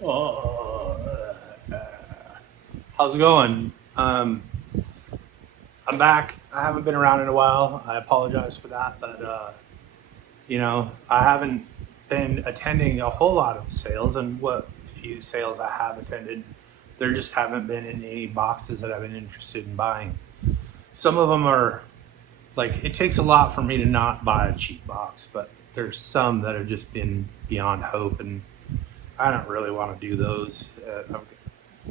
Oh, how's it going? I'm back. I haven't been around in a while. I apologize for that, but I haven't been attending a whole lot of sales, and what few sales I have attended, there just haven't been any boxes that I've been interested in buying. Some of them are like it takes a lot for me to not buy a cheap box, but there's some that have just been beyond hope, and I don't really want to do those. I'm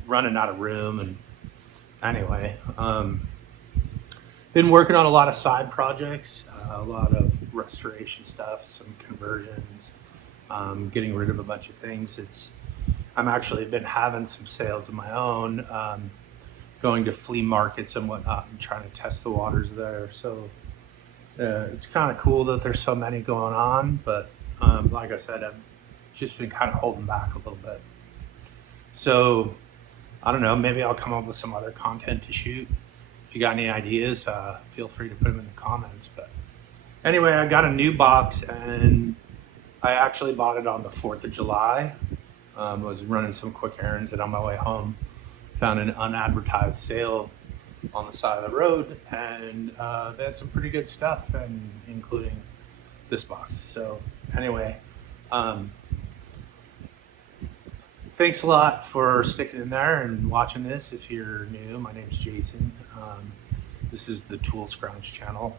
running out of room, and anyway, been working on a lot of side projects, a lot of restoration stuff, some conversions, getting rid of a bunch of things. I'm actually been having some sales of my own, going to flea markets and whatnot, and trying to test the waters there. So it's kind of cool that there's so many going on, but like I said, I've just been kind of holding back a little bit. So I don't know, maybe I'll come up with some other content to shoot. If you got any ideas, feel free to put them in the comments. But anyway, I got a new box, and I actually bought it on the 4th of July. Was running some quick errands, and on my way home, found an unadvertised sale on the side of the road, and they had some pretty good stuff, and including this box. So anyway, thanks a lot for sticking in there and watching this. If you're new, my name's Jason. This is the Tool Scrounge channel.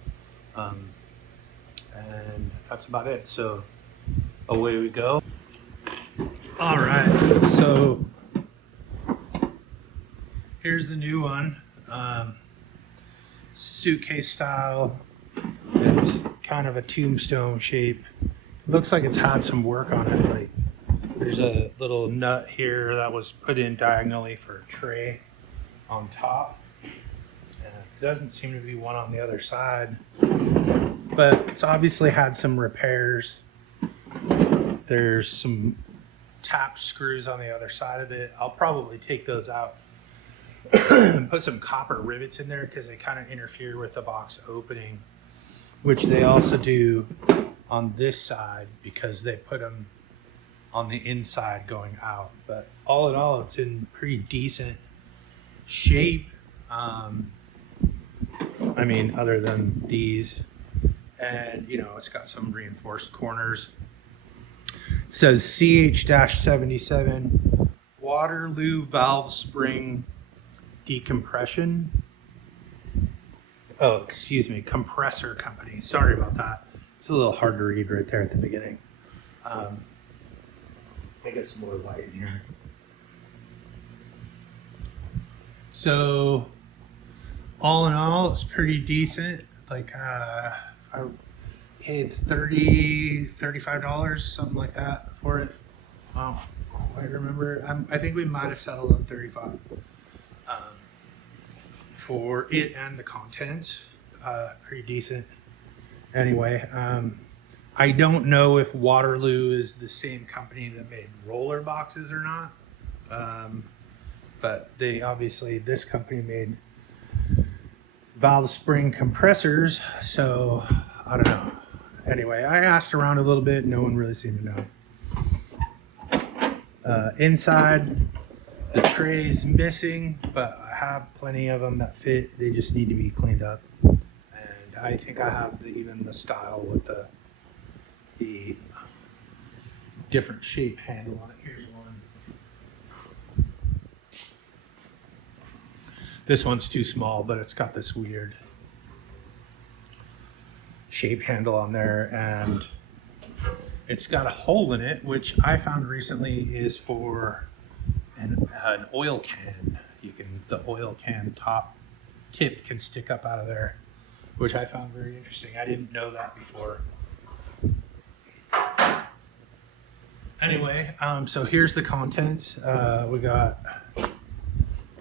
And that's about it. So away we go. All right. So here's the new one. Suitcase style. It's kind of a tombstone shape. Looks like it's had some work on it. Like, there's a little nut here that was put in diagonally for a tray on top. There doesn't seem to be one on the other side, but it's obviously had some repairs. There's some tap screws on the other side of it. I'll probably take those out and put some copper rivets in there because they kind of interfere with the box opening, which they also do on this side because they put them on the inside going out. But all in all, it's in pretty decent shape. I mean, other than these, and it's got some reinforced corners. It says CH-77 Waterloo valve spring decompression. Oh, excuse me, compressor company. Sorry about that. It's a little hard to read right there at the beginning. I get some more light in here. So all in all, it's pretty decent. Like I paid $35, something like that for it. I don't quite remember. I think we might have settled on 35 for it and the contents. Pretty decent. Anyway, I don't know if Waterloo is the same company that made roller boxes or not. But this company made valve spring compressors. So I don't know. Anyway, I asked around a little bit. No one really seemed to know. Inside, the tray is missing, but I have plenty of them that fit. They just need to be cleaned up. And I think I have even the style with the different shape handle on it. Here's one. This one's too small, but it's got this weird shape handle on there, and it's got a hole in it, which I found recently is for an oil can. The oil can top tip can stick up out of there, which I found very interesting. I didn't know that before. Anyway, so here's the contents. We got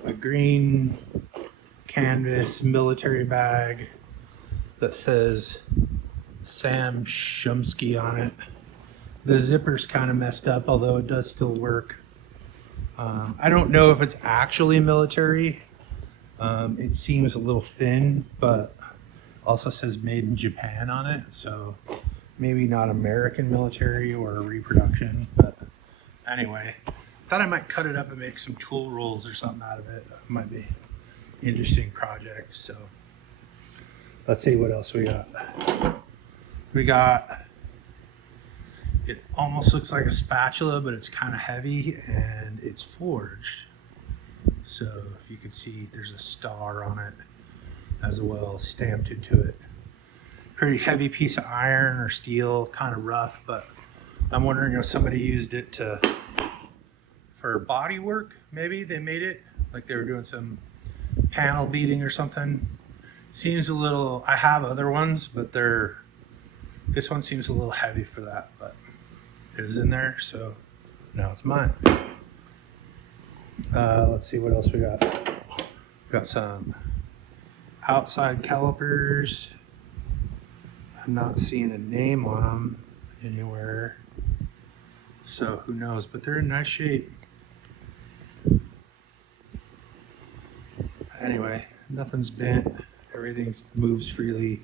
a green canvas military bag that says Sam Shumsky on it. The zipper's kind of messed up, although it does still work. I don't know if it's actually military. It seems a little thin, but also says made in Japan on it, so maybe not American military or a reproduction. But anyway, thought I might cut it up and make some tool rolls or something out of it. It might be an interesting project. So let's see what else we got. We got, it almost looks like a spatula, but it's kind of heavy and it's forged. So if you can see, there's a star on it as well, stamped into it. Pretty heavy piece of iron or steel, kind of rough, but I'm wondering if somebody used it for body work. Maybe they made it like they were doing some panel beating or something. Seems a little, I have other ones, but this one seems a little heavy for that, but it was in there, so now it's mine. Let's see what else we got. Got some outside calipers. I'm not seeing a name on them anywhere, so who knows, but they're in nice shape. Anyway, nothing's bent. Everything moves freely.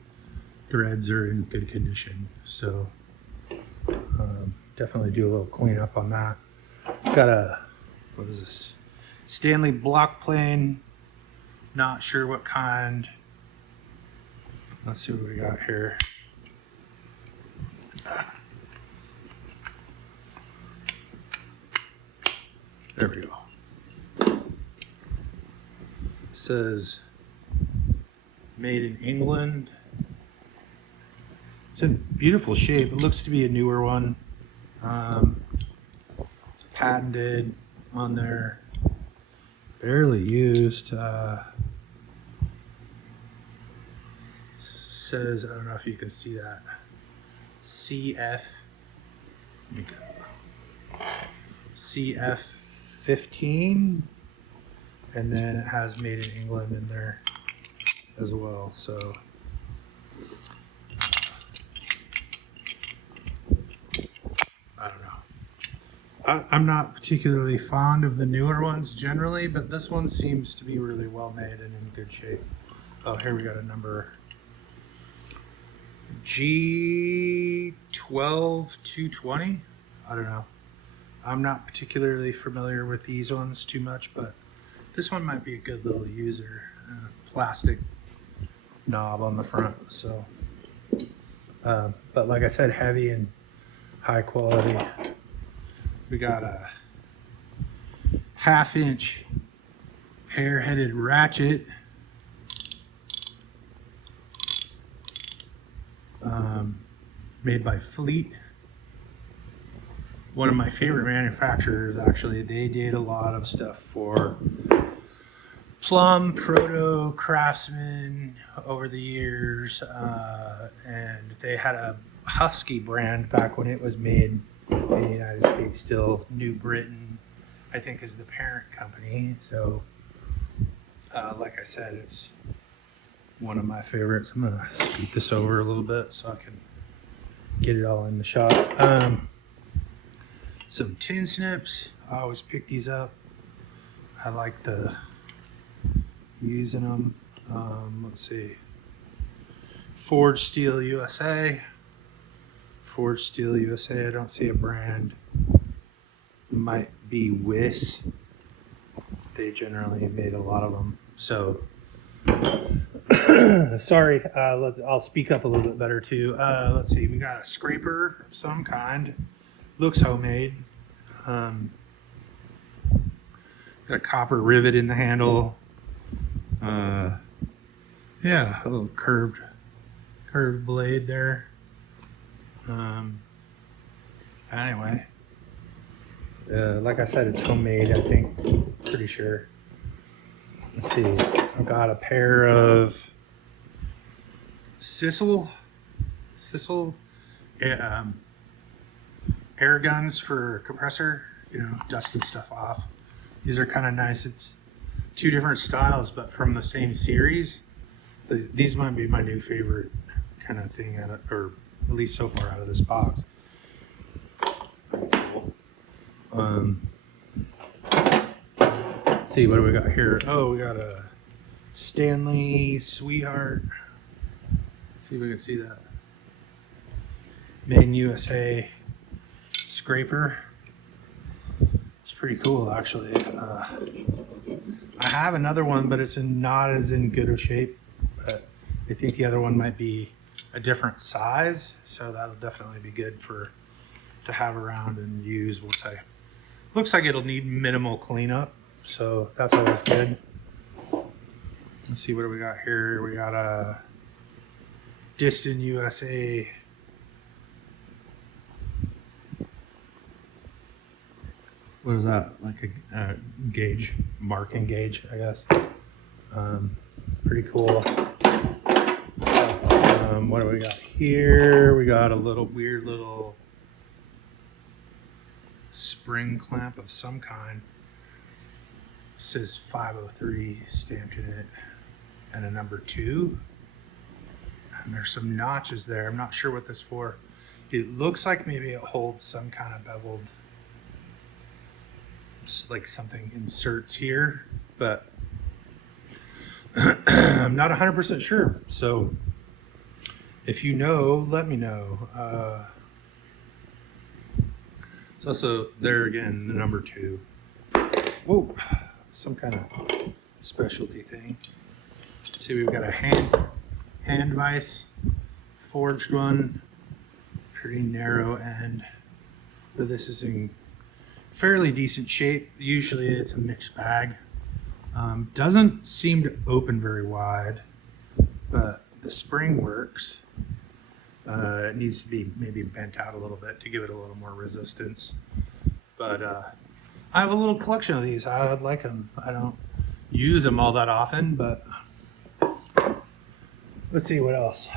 Threads are in good condition, so definitely do a little cleanup on that. Got a, what is this? Stanley block plane. Not sure what kind. Let's see what we got here. There we go. It says made in England. It's in beautiful shape. It looks to be a newer one. Patented on there. Barely used. Says, I don't know if you can see that. CF. CF15. And then it has made in England in there as well. So I don't know. I'm not particularly fond of the newer ones generally, but this one seems to be really well made and in good shape. Oh, here we got a number. G12220. I don't know. I'm not particularly familiar with these ones too much, but this one might be a good little user. Plastic knob on the front. So, but like I said, heavy and high quality. We got a 1/2-inch pear-headed ratchet. Made by Flea. One of my favorite manufacturers, actually. They did a lot of stuff for Plum, Proto, Craftsman over the years, and they had a Husky brand back when it was made in the United States. Still, New Britain, I think, is the parent company. So, like I said, it's one of my favorites. I'm gonna scoot this over a little bit so I can get it all in the shot. Some tin snips. I always pick these up. I like using them. Let's see. Forged Steel USA. Forged Steel USA. I don't see a brand. Might be Wiss. They generally made a lot of them. So sorry. I'll speak up a little bit better too. Let's see. We got a scraper of some kind. Looks homemade. Got a copper rivet in the handle. Yeah, a little curved blade there. Anyway, like I said, it's homemade. I think, pretty sure. Let's see. I've got a pair of Chisels air guns for compressor, dusting stuff off. These are kind of nice. It's two different styles, but from the same series. These might be my new favorite kind of thing, or at least so far out of this box. Cool. Let's see, what do we got here? Oh, we got a Stanley Sweetheart. Let's see if we can see that. Made in USA scraper. It's pretty cool, actually. I have another one, but it's not as in good of shape. But I think the other one might be a different size, so that'll definitely be good to have around and use. We'll say. Looks like it'll need minimal cleanup, so that's always good. Let's see, what do we got here? We got a Distant USA. What is that? Like a gauge, marking gauge, I guess. Pretty cool. What do we got here? We got a little weird little spring clamp of some kind. It says 503 stamped in it, and a number 2. And there's some notches there. I'm not sure what this is for. It looks like maybe it holds some kind of beveled, like something inserts here, but I'm not 100% sure. So if you know, let me know. It's also there again, the number 2. Whoa, some kind of specialty thing. Let's see, we've got a hand vise, forged one, pretty narrow end, but this is in fairly decent shape. Usually it's a mixed bag. Doesn't seem to open very wide, but the spring works. It needs to be maybe bent out a little bit to give it a little more resistance. But I have a little collection of these. I like them. I don't use them all that often, but let's see what else.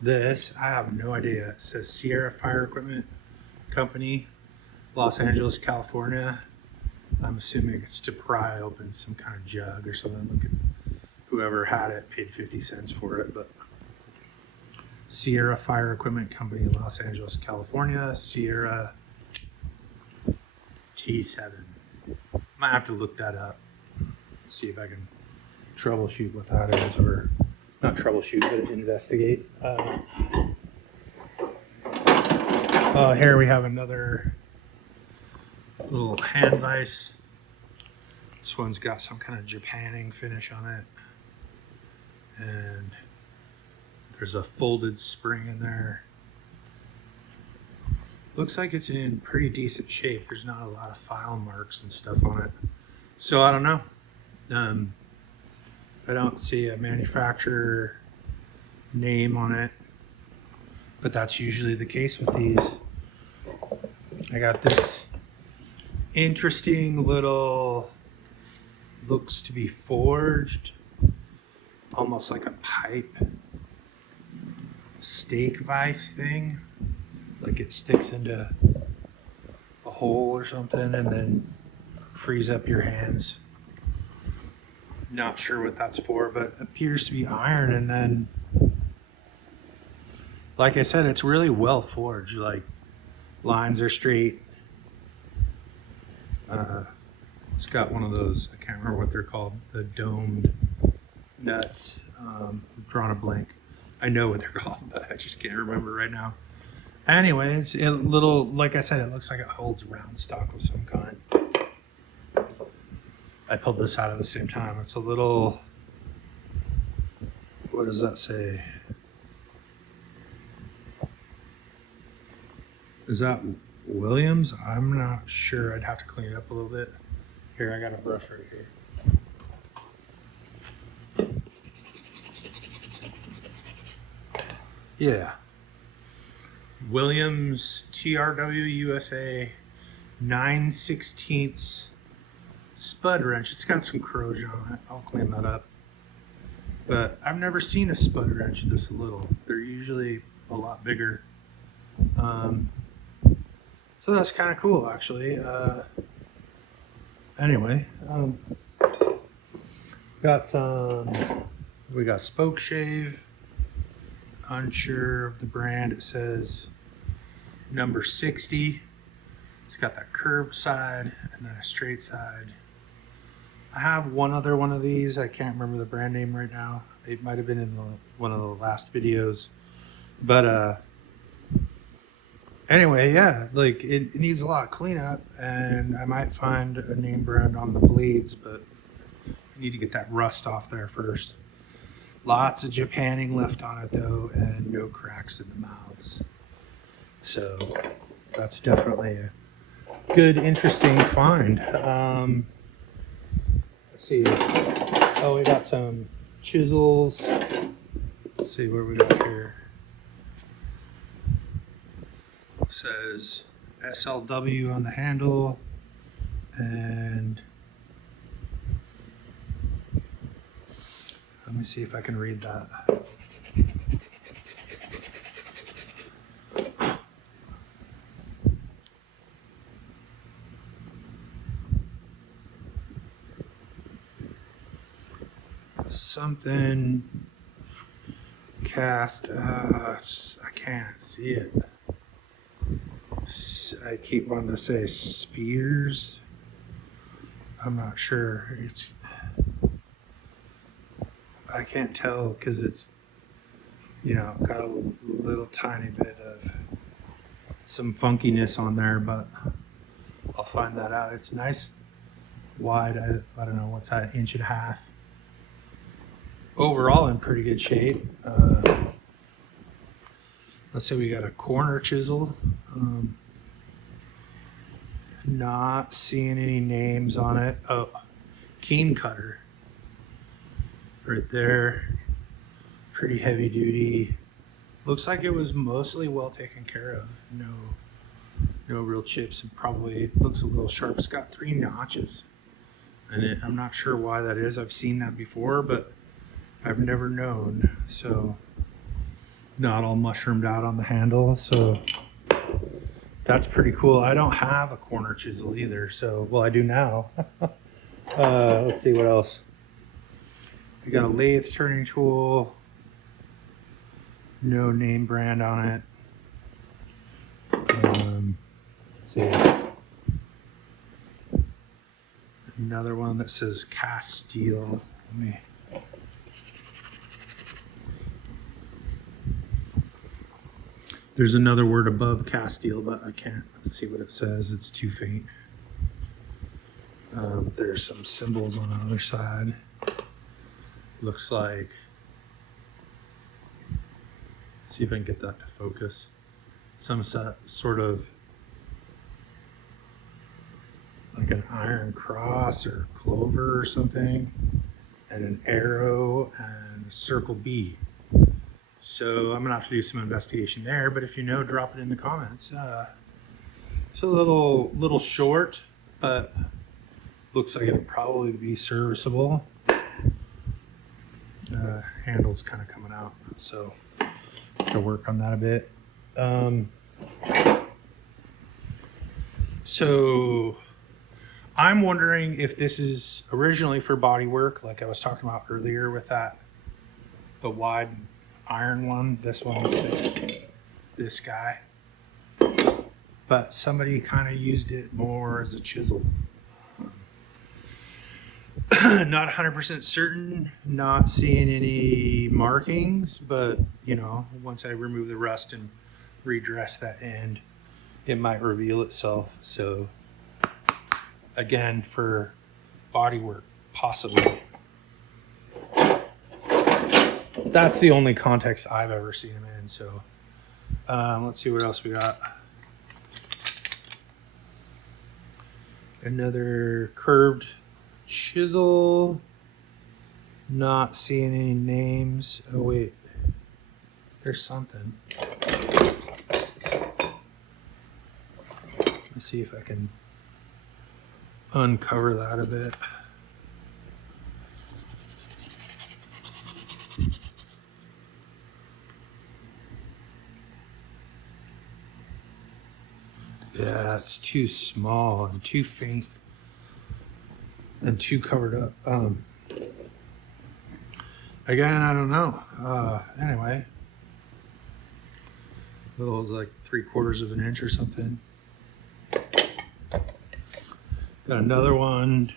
This, I have no idea. It says Sierra Fire Equipment Company, Los Angeles, California. I'm assuming it's to pry open some kind of jug or something. Look at whoever had it paid 50 cents for it, but Sierra Fire Equipment Company, Los Angeles, California, Sierra T7. Might have to look that up, see if I can troubleshoot what that is, or not troubleshoot, but investigate. Here we have another little hand vise. This one's got some kind of Japanning finish on it, and there's a folded spring in there. Looks like it's in pretty decent shape. There's not a lot of file marks and stuff on it, so I don't know. I don't see a manufacturer name on it, but that's usually the case with these. I got this interesting little, looks to be forged, almost like a pipe stake vise thing, like it sticks into a hole or something and then frees up your hands. Not sure what that's for, but appears to be iron. And then, like I said, it's really well forged. Like, lines are straight. It's got one of those, I can't remember what they're called, the domed nuts. Drawn a blank. I know what they're called, but I just can't remember right now. Anyway, it's a little, like I said, it looks like it holds round stock of some kind. I pulled this out at the same time. It's a little, what does that say? Is that Williams? I'm not sure. I'd have to clean it up a little bit. Here, I got a brush right here. Yeah. Williams TRW USA 9/16 spud wrench. It's got some corrosion on it. I'll clean that up. But I've never seen a spud wrench this little. They're usually a lot bigger. So that's kind of cool, actually. Anyway, we got spoke shave. Unsure of the brand. It says number 60. It's got that curved side and then a straight side. I have one other one of these. I can't remember the brand name right now. It might have been in one of the last videos. But Anyway, yeah, like it needs a lot of cleanup, and I might find a name brand on the blades, but I need to get that rust off there first. Lots of Japanning left on it though, and no cracks in the mouths. So that's definitely a good, interesting find. Let's see. Oh, we got some chisels. Let's see what we got here. It says SLW on the handle, and let me see if I can read that. Something cast, I can't see it. I keep wanting to say spears. I'm not sure. I can't tell because it's, got a little tiny bit of some funkiness on there, but I'll find that out. It's nice, wide. I don't know, what's that, 1.5 inches? Overall in pretty good shape. Let's say we got a corner chisel. Not seeing any names on it. Oh, keen cutter right there. Pretty heavy duty. Looks like it was mostly well taken care of. No real chips, and probably looks a little sharp. It's got 3 notches in it. I'm not sure why that is. I've seen that before, but I've never known. So not all mushroomed out on the handle. So that's pretty cool. I don't have a corner chisel either. So, well, I do now. Let's see what else. We got a lathe turning tool. No name brand on it. Let's see. Another one that says cast steel. There's another word above cast steel, but I can't see what it says. It's too faint. There's some symbols on the other side. Looks like, let's see if I can get that to focus. Some sort of like an iron cross or clover or something, and an arrow and a circle B. So I'm gonna have to do some investigation there, but if you know, drop it in the comments. It's a little short, but looks like it'll probably be serviceable. Handle's kind of coming out, so have to work on that a bit. So I'm wondering if this is originally for body work, like I was talking about earlier with the wide iron one. This one's this guy, but somebody kind of used it more as a chisel. Not 100% certain, not seeing any markings, but once I remove the rust and redress that end, it might reveal itself. So again, for body work, possibly. That's the only context I've ever seen them in. So let's see what else we got. Another curved chisel. Not seeing any names. Oh wait, there's something. Let's see if I can uncover that a bit. Yeah, it's too small and too faint and too covered up. Again, I don't know. Anyway, little is like 3/4 of an inch or something. Got another one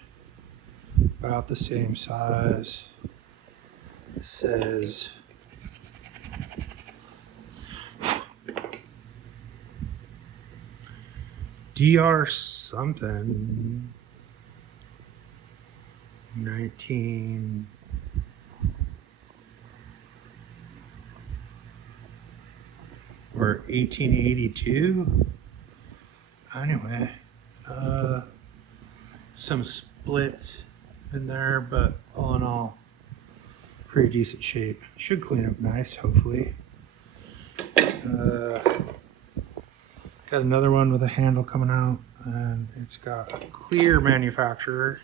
about the same size. It says DR something 19 or 1882. Anyway, some splits in there, but all in all, pretty decent shape. Should clean up nice, hopefully. Got another one with a handle coming out, and it's got a clear manufacturer.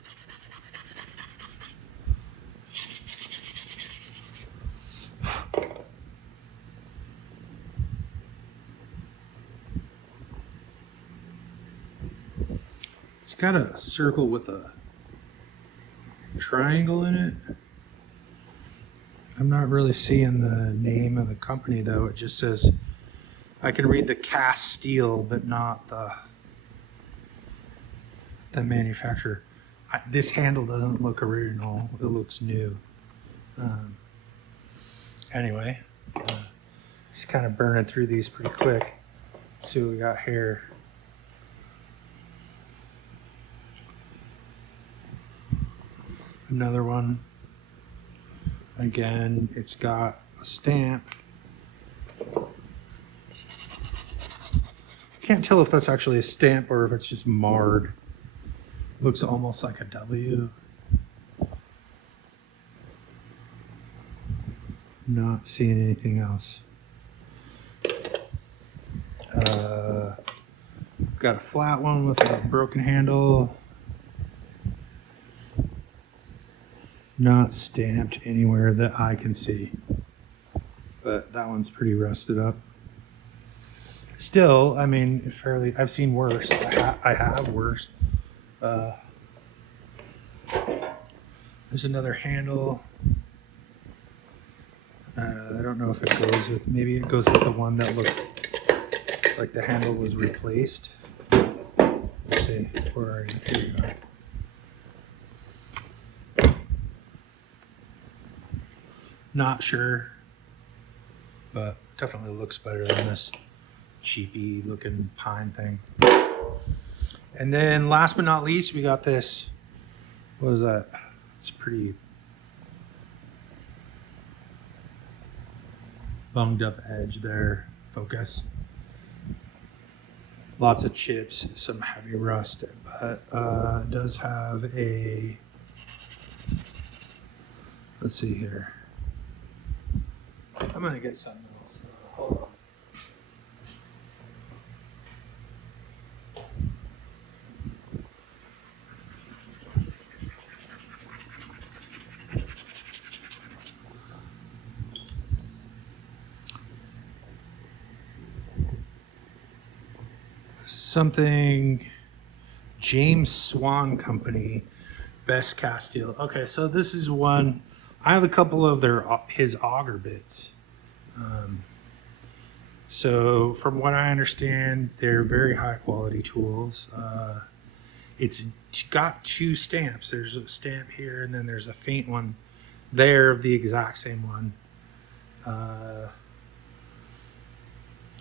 It's got a circle with a triangle in it. I'm not really seeing the name of the company though. It just says, I can read the cast steel, but not the manufacturer. This handle doesn't look original. It looks new. Anyway, just kind of burning through these pretty quick. Let's see what we got here. Another one. Again, it's got a stamp. Can't tell if that's actually a stamp or if it's just marred. Looks almost like a W. Not seeing anything else. Got a flat one with a broken handle. Not stamped anywhere that I can see, but that one's pretty rusted up. Still, I mean, fairly. I've seen worse. I have worse. There's another handle. I don't know if it goes with. Maybe it goes with the one that looked like the handle was replaced. Let's see. Where are you? Here you are. Not sure, but definitely looks better than this cheapy looking pine thing. And then last but not least, we got this. What is that? It's pretty bunged up edge there. Focus. Lots of chips, some heavy rust, but it does have a, let's see here. I'm gonna get something else. Hold on. Something James Swan Company, best cast steel. Okay, so this is one. I have a couple of his auger bits. So from what I understand, they're very high quality tools. It's got two stamps. There's a stamp here, and then there's a faint one there of the exact same one.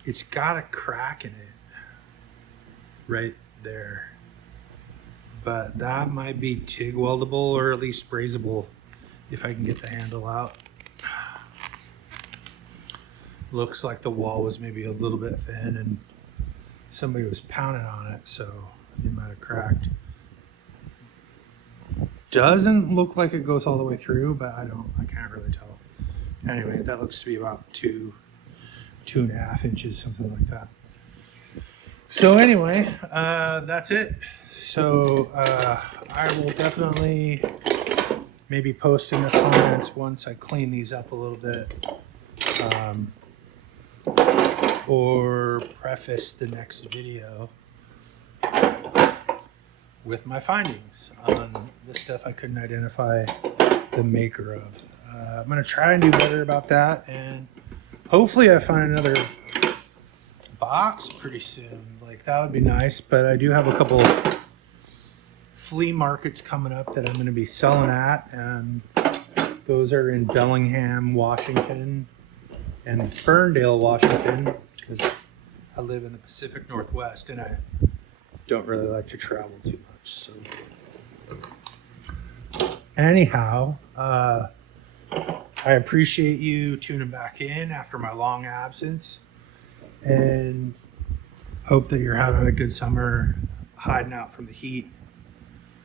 It's got a crack in it right there, but that might be TIG weldable or at least brazeable if I can get the handle out. Looks like the wall was maybe a little bit thin and somebody was pounding on it, so it might have cracked. Doesn't look like it goes all the way through, but I can't really tell. Anyway, that looks to be about 2.5 inches, something like that. So anyway, that's it. So I will definitely maybe post in the comments once I clean these up a little bit. Or preface the next video with my findings on the stuff I couldn't identify the maker of. I'm going to try and do better about that, and hopefully I find another box pretty soon. Like, that would be nice, but I do have a couple flea markets coming up that I'm going to be selling at, and those are in Bellingham, Washington, and Ferndale, Washington, because I live in the Pacific Northwest, and I don't really like to travel too much. So anyhow, I appreciate you tuning back in after my long absence, and hope that you're having a good summer hiding out from the heat.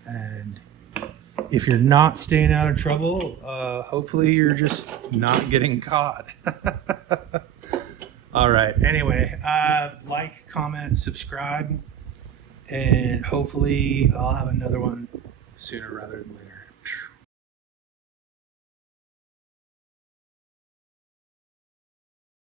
And if you're not staying out of trouble, hopefully you're just not getting caught. All right. Anyway, like, comment, subscribe, and hopefully I'll have another one sooner rather than later.